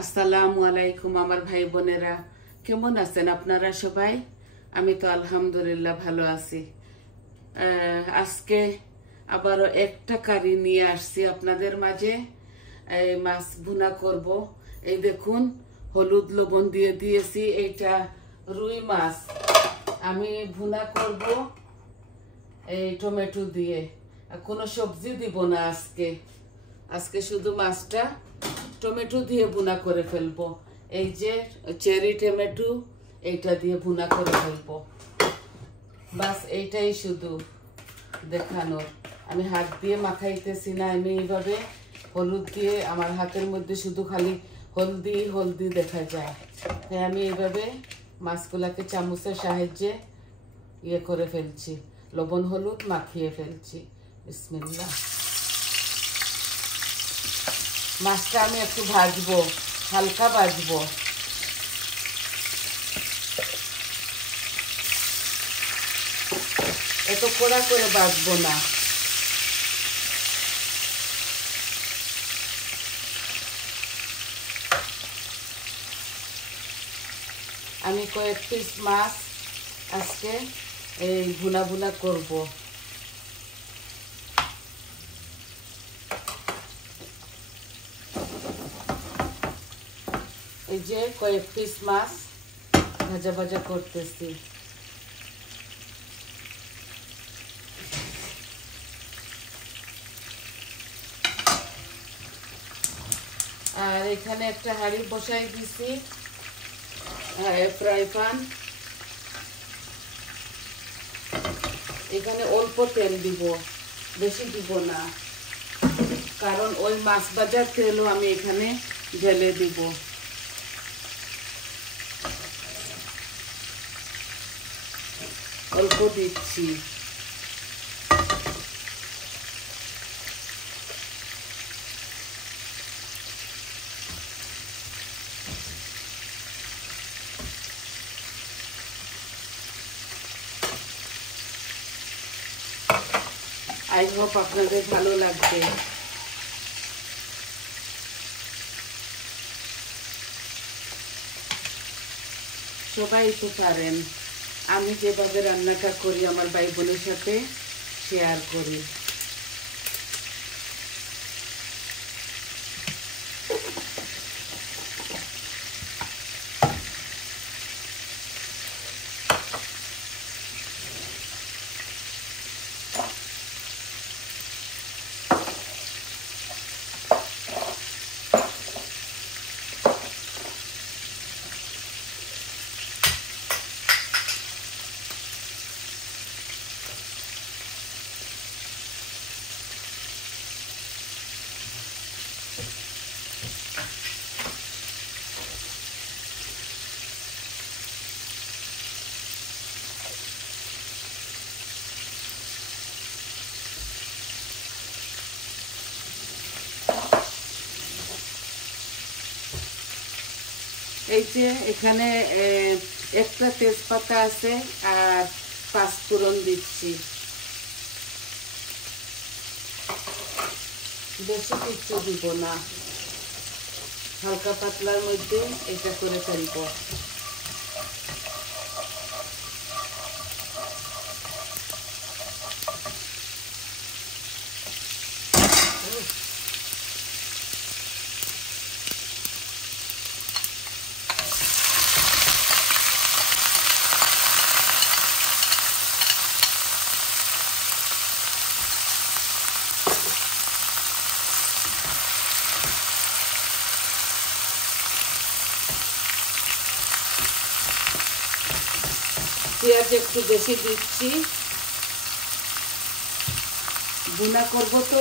আসসালামু আলাইকুম আমার ভাই বোনেরা, কেমন আছেন আপনারা সবাই? আমি তো আলহামদুলিল্লাহ ভালো আছি। আজকে আবারও একটা কারি নিয়ে আসছি আপনাদের মাঝে। এই মাছ ভুনা করব। এই দেখুন, হলুদ লবণ দিয়ে দিয়েছি। এইটা রুই মাছ আমি ভুনা করব এই টমেটো দিয়ে। কোনো সবজি দিব না আজকে শুধু মাছটা টমেটো দিয়ে ভুনা করে ফেলবো। এই যে চেরি টমেটো, এইটা দিয়ে ভুনা করে ফেলবো। বাস এইটাই শুধু দেখানোর। আমি হাত দিয়ে মাখাইতেছি না, আমি এইভাবে হলুদ দিয়ে, আমার হাতের মধ্যে শুধু খালি হলদি হলদি দেখা যায়, তাই আমি এইভাবে মাছগুলাকে চামচের সাহায্যে ইয়ে করে ফেলছি, লবণ হলুদ মাখিয়ে ফেলছি। বিসমিল্লাহ। মাছটা আমি একটু ভাজবো, হালকা ভাজবো। এত কড়া করে ভাজবো না। আমি কয়েক পিস মাছ আজকে এই ভুনা ভুনা করব। এই যে কয়েক পিস মাছ ভাজা ভাজা করতেছি। আর এখানে একটা হাঁড়ি বসাই দিছি, ফ্রাই প্যান। এখানে অল্প তেল দিব, বেশি দিব না, কারণ ওই মাছ ভাজার তেলও আমি এখানে ঢেলে দিব। অল্প দিচ্ছি। আই হোপ আপনাদের ভালো লাগবে। সবাই তো পারেন, আমি যেভাবে রান্নাটা করি আমার ভাই বোনের সাথে শেয়ার করি। এই যে এখানে একটা তেজপাতা আছে আর 5 ফোড়ন দিচ্ছি। বেশি কিচ্ছু দিব না, হালকা পাতলার মধ্যে এটা করে ফেলবো। পেঁয়াজ একটু বেশি দিচ্ছি, ভুনা করব তো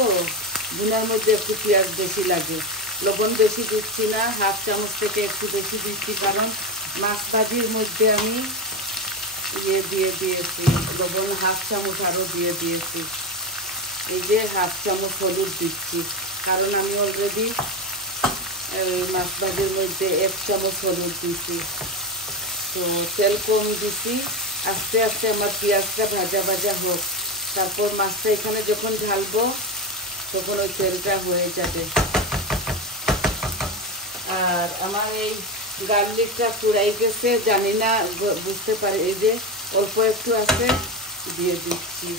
ভুনার মধ্যে একটু পেঁয়াজ বেশি লাগে। লবণ বেশি দিচ্ছি না, হাফ চামচ থেকে একটু বেশি দিচ্ছি, কারণ মাছ ভাজির মধ্যে আমি ইয়ে দিয়ে দিয়েছি, লবণ হাফ চামচ আরও দিয়ে দিয়েছি। এই যে হাফ চামচ হলুদ দিচ্ছি, কারণ আমি অলরেডি মাছ ভাজির মধ্যে 1 চামচ হলুদ দিচ্ছি। তো তেল কম দিছি। আস্তে আস্তে আমার পেঁয়াজটা ভাজা ভাজা হোক, তারপর মাছটা এখানে যখন ঢালবো তখন ওই তেলটা হয়ে যাবে। আর আমার এই গার্লিকটা পুড়াই গেছে, জানি না বুঝতে পারি। এই যে অল্প একটু আছে, দিয়ে দিচ্ছি।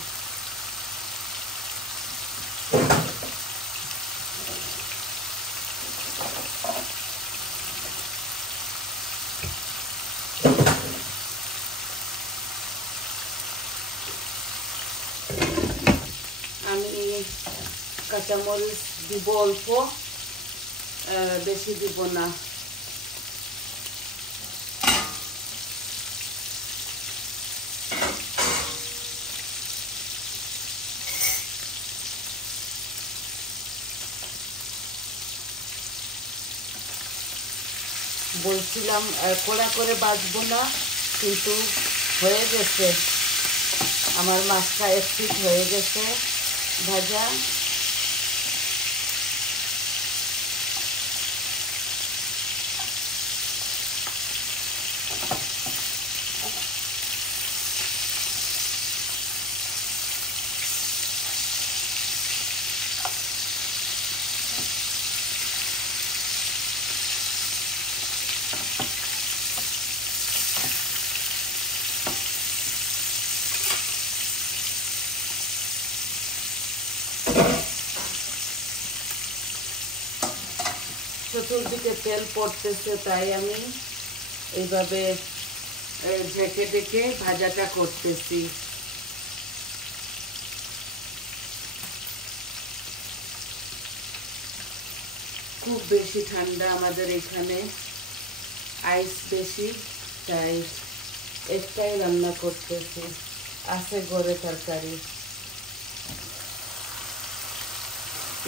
আমি কাঁচামরিচ দিব অল্প, বেশি দিব না। বলছিলাম কড়া করে বাজবো না, কিন্তু হয়ে গেছে। আমার মাছটা এক পিঠ হয়ে গেছে ভাজা। চতুর্দিকে তেল পড়তেছে, তাই আমি এইভাবে ঢেকে ঢেকে ভাজাটা করতেছি। খুব বেশি ঠান্ডা আমাদের এখানে, আইস বেশি, তাই একটাই রান্না করতেছি। আছে ঘরে তরকারি।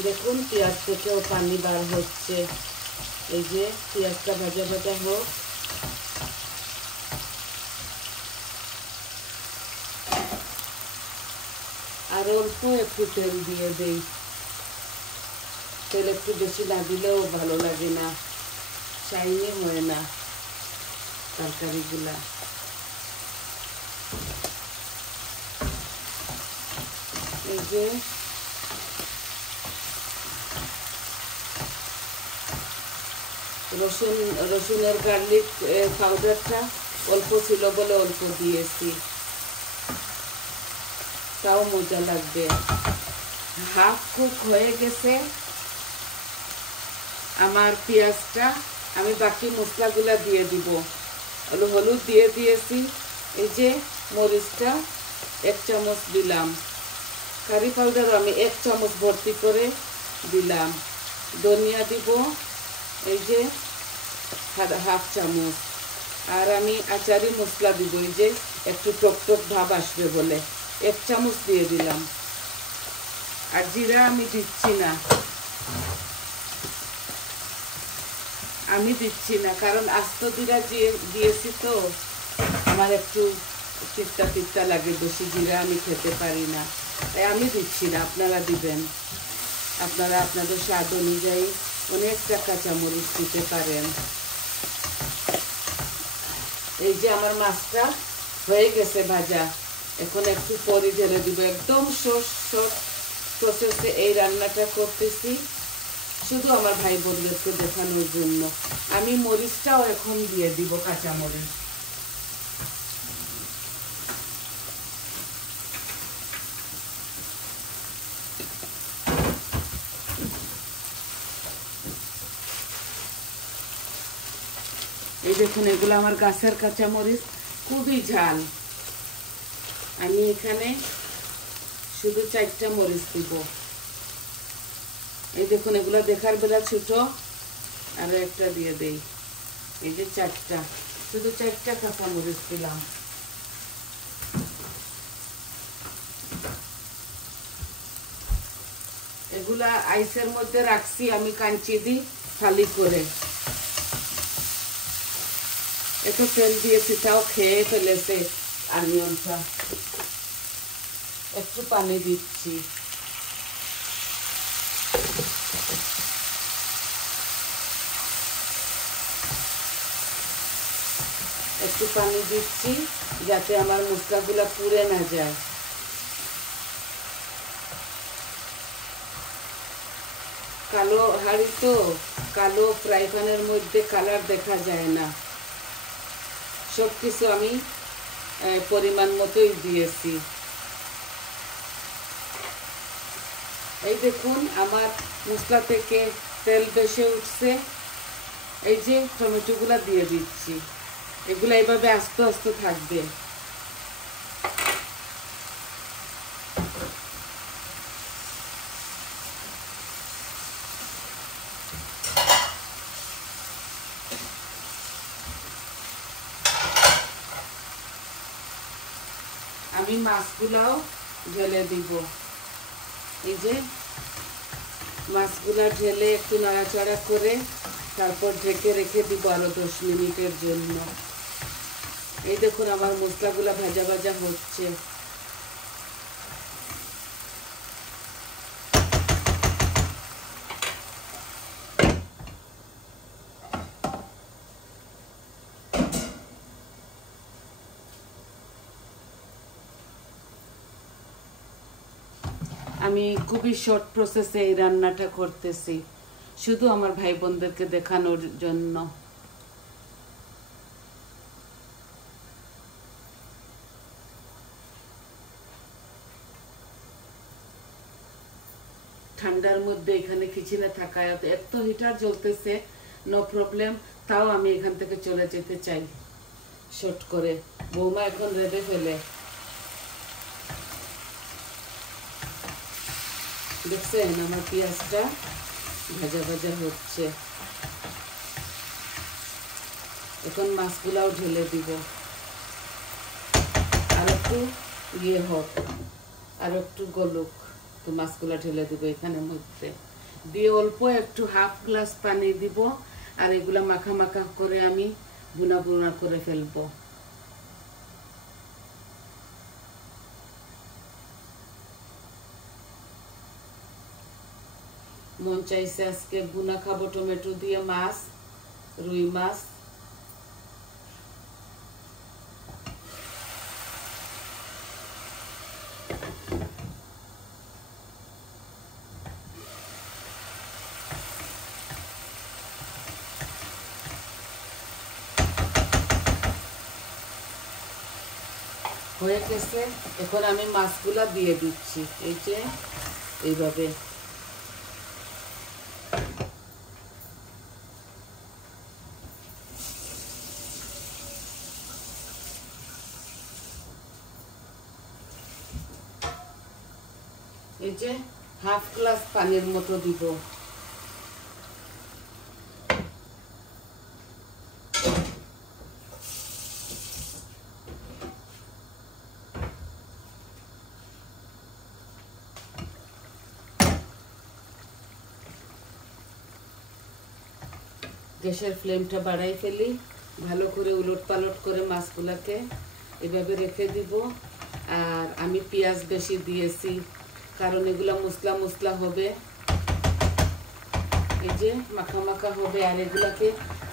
দেখুন পেঁয়াজ থেকেও পানি বার হচ্ছে। এই যে পেঁয়াজটা ভাজা ভাজা হোক। আর অল্প একটু তেল দিয়ে দেই। তেল একটু বেশি না দিলেও ভালো লাগে না, শাইনি হয় না তরকারিগুলা। এই যে রসুনের গার্লিক পাউডারটা অল্প ছিল বলে অল্প দিয়েছি, তাও মজা লাগবে। হাফ কুক হয়ে গেছে আমার পেঁয়াজটা। আমি বাকি মশলাগুলা দিয়ে দিব। হলুদ দিয়ে দিয়েছি, এই যে মরিচটা 1 চামচ দিলাম, কারি পাউডারও আমি 1 চামচ ভর্তি করে দিলাম, ধনিয়া দিব এই যে হাফ চামচ, আর আমি আচারি মশলা দিব, এই যে একটু টক টক ভাব আসবে বলে 1 চামচ দিয়ে দিলাম। আর জিরা আমি দিচ্ছি না, কারণ আস্ত জিরা দিয়েছি তো আমার একটু তিতা তিতা লাগে, বেশি জিরা আমি খেতে পারি না, তাই আমি দিচ্ছি না। আপনারা দিবেন, আপনারা আপনাদের স্বাদ অনুযায়ী অনেকটা কাঁচামরিচ দিতে পারেন। এই যে আমার মাছটা হয়ে গেছে ভাজা, এখন একটু পরে ঢেলে দিব। একদম শর্ট প্রসেসে এই রান্নাটা করতেছি, শুধু আমার ভাই বোনদেরকে দেখানোর জন্য। আমি মরিচটাও এখন দিয়ে দিব, কাঁচা মরিচ। এই দেখুন, এগুলো আমার গাছের কাঁচা মরিচ, খুবই ঝাল। আমি এখানে শুধু 4টা মরিচ দিব। এই দেখুন, এগুলা দেখার বেলা ছোট, আরো একটা দিয়ে দেই। এই যে 4টা, শুধু 4টা কাঁচা মরিচ দিলাম। এগুলা আইসের মধ্যে রাখছি আমি কাঞ্চি দিই খালি করে। একটু তেল দিয়েছি, তাও খেয়ে ফেলেছে অনিয়নটা। একটু পানি দিচ্ছি। একটু পানি দিচ্ছি যাতে আমার মশলাগুলো পুড়ে না যায়। কালো হাঁড়ি তো, কালো ফ্রাই প্যানের মধ্যে কালার দেখা যায় না। সব কিছু আমি পরিমাণ মতোই দিয়েছি। এই দেখুন আমার মশলা থেকে তেল ভেসে উঠছে। এই যে টমেটোগুলা দিয়ে দিচ্ছি, এগুলো এইভাবে আস্তে আস্তে থাকবে। আমি মাছগুলাও ঢেলে দিব। এই যে মাছগুলা ঢেলে একটু নাড়াচাড়া করে তারপর ঢেকে রেখে দিব আরো 10 মিনিটের জন্য। এই দেখুন আমার মশলাগুলা ভাজা ভাজা হচ্ছে। আমি খুবই শর্ট প্রসেসে এই রান্নাটা করতেছি, শুধু আমার ভাই বোনদেরকে দেখানোর জন্য। ঠান্ডার মধ্যে এখানে কিচেনে থাকায় এত হিটার জ্বলতেছে, নো প্রবলেম, তাও আমি এখান থেকে চলে যেতে চাই শর্ট করে। বৌমা এখন রেঁধে ফেলে, দেখছেন আমার পেঁয়াজটা ভাজা ভাজা হচ্ছে। এখন মাছগুলাও ঢেলে দিব, আর একটু ইয়ে হোক, আর একটু গলুক, তো মাছগুলা ঢেলে দিব এখানের মধ্যে দিয়ে অল্প একটু হাফ গ্লাস পানি দিব। আর এগুলা মাখা মাখা করে আমি বুনা বুনা করে ফেলবো। মন চাইছে আজকে বুনা খাবো টমেটো দিয়ে মাছ, রুই মাছ। হয়ে গেছে, এখন আমি মাছগুলা দিয়ে দিচ্ছি। এই যে এইভাবে এই যে হাফ গ্লাস পানির মতো দিব। গ্যাসের ফ্লেমটা বাড়াই ফেলি, ভালো করে উলট পালট করে মাছগুলাকে এভাবে রেখে দিব। আর আমি পেঁয়াজ বেশি দিয়েছি কারণ এগুলা মশলা মশলা হবে, এই যে মাখা মাখা হবে। আর এগুলাকে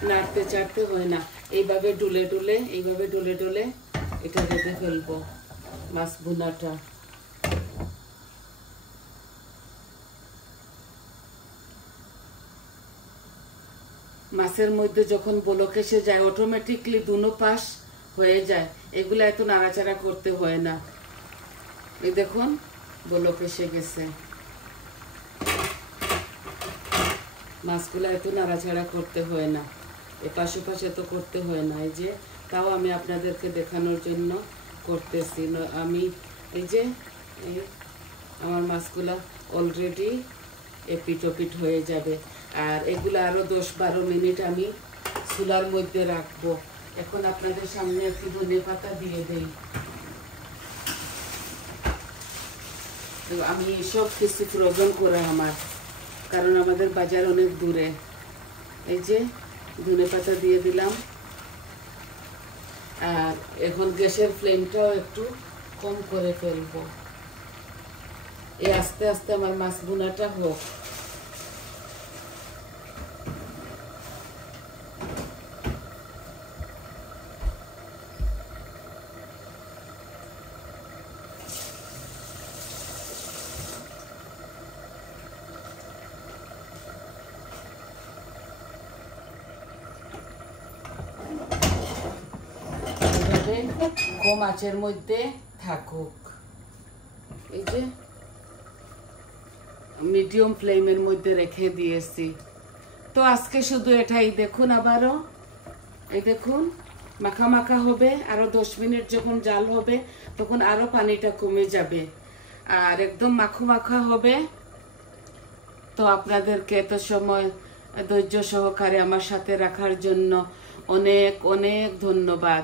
নাড়তে চাড়তে হয় না, এইভাবে ডুলে ডুলে, এইভাবে ডুলে ডুলে এটা রেখে ফেলবো মাছ ভুনাটা। মাছের মধ্যে যখন বলক এসে যায় অটোমেটিকলি দুনো পাশ হয়ে যায়, এগুলা এত নাড়াচাড়া করতে হয় না। এই দেখুন বলক এসে গেছে, মাছগুলা এত নাড়াচাড়া করতে হয় না, এপাশ ওপাশ এত করতে হয় না। এই যে তাও আমি আপনাদেরকে দেখানোর জন্য করতেছি। আমি এই যে আমার মাছগুলা অলরেডি এপিট ওপিট হয়ে যাবে। আর এগুলো আরো 10-12 মিনিট আমি চুলার মধ্যে রাখবো। এখন আপনাদের সামনে একটু ধনে পাতা দিয়ে দেই। আমি সব কিছু ফ্রোজেন করা আমার, কারণ আমাদের বাজার অনেক দূরে। এই যে ধনে পাতা দিয়ে দিলাম। আর এখন গ্যাসের ফ্লেমটাও একটু কম করে ফেলবো, এই আস্তে আস্তে আমার মাছ ভুনাটা হোক। কম আঁচের মধ্যে থাকুক। এই যে মিডিয়াম ফ্লেমের মধ্যে রেখে দিয়েছি। তো আজকে শুধু এটাই দেখুন, আবারও এই দেখুন মাখা মাখা হবে। আরো 10 মিনিট যখন জাল হবে তখন আরো পানিটা কমে যাবে আর একদম মাখো মাখা হবে। তো আপনাদেরকে এত সময় ধৈর্য সহকারে আমার সাথে রাখার জন্য অনেক অনেক ধন্যবাদ।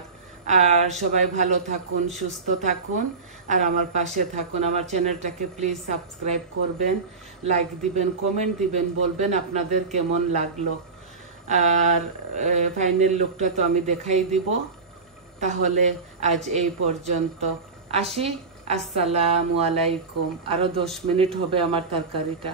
আর সবাই ভালো থাকুন, সুস্থ থাকুন আর আমার পাশে থাকুন। আমার চ্যানেলটাকে প্লিজ সাবস্ক্রাইব করবেন, লাইক দিবেন, কমেন্ট দিবেন, বলবেন আপনাদের কেমন লাগলো। আর ফাইনাল লুকটা তো আমি দেখাই দিব। তাহলে আজ এই পর্যন্ত, আসি। আসসালামু আলাইকুম। আরো 10 মিনিট হবে আমার তরকারিটা।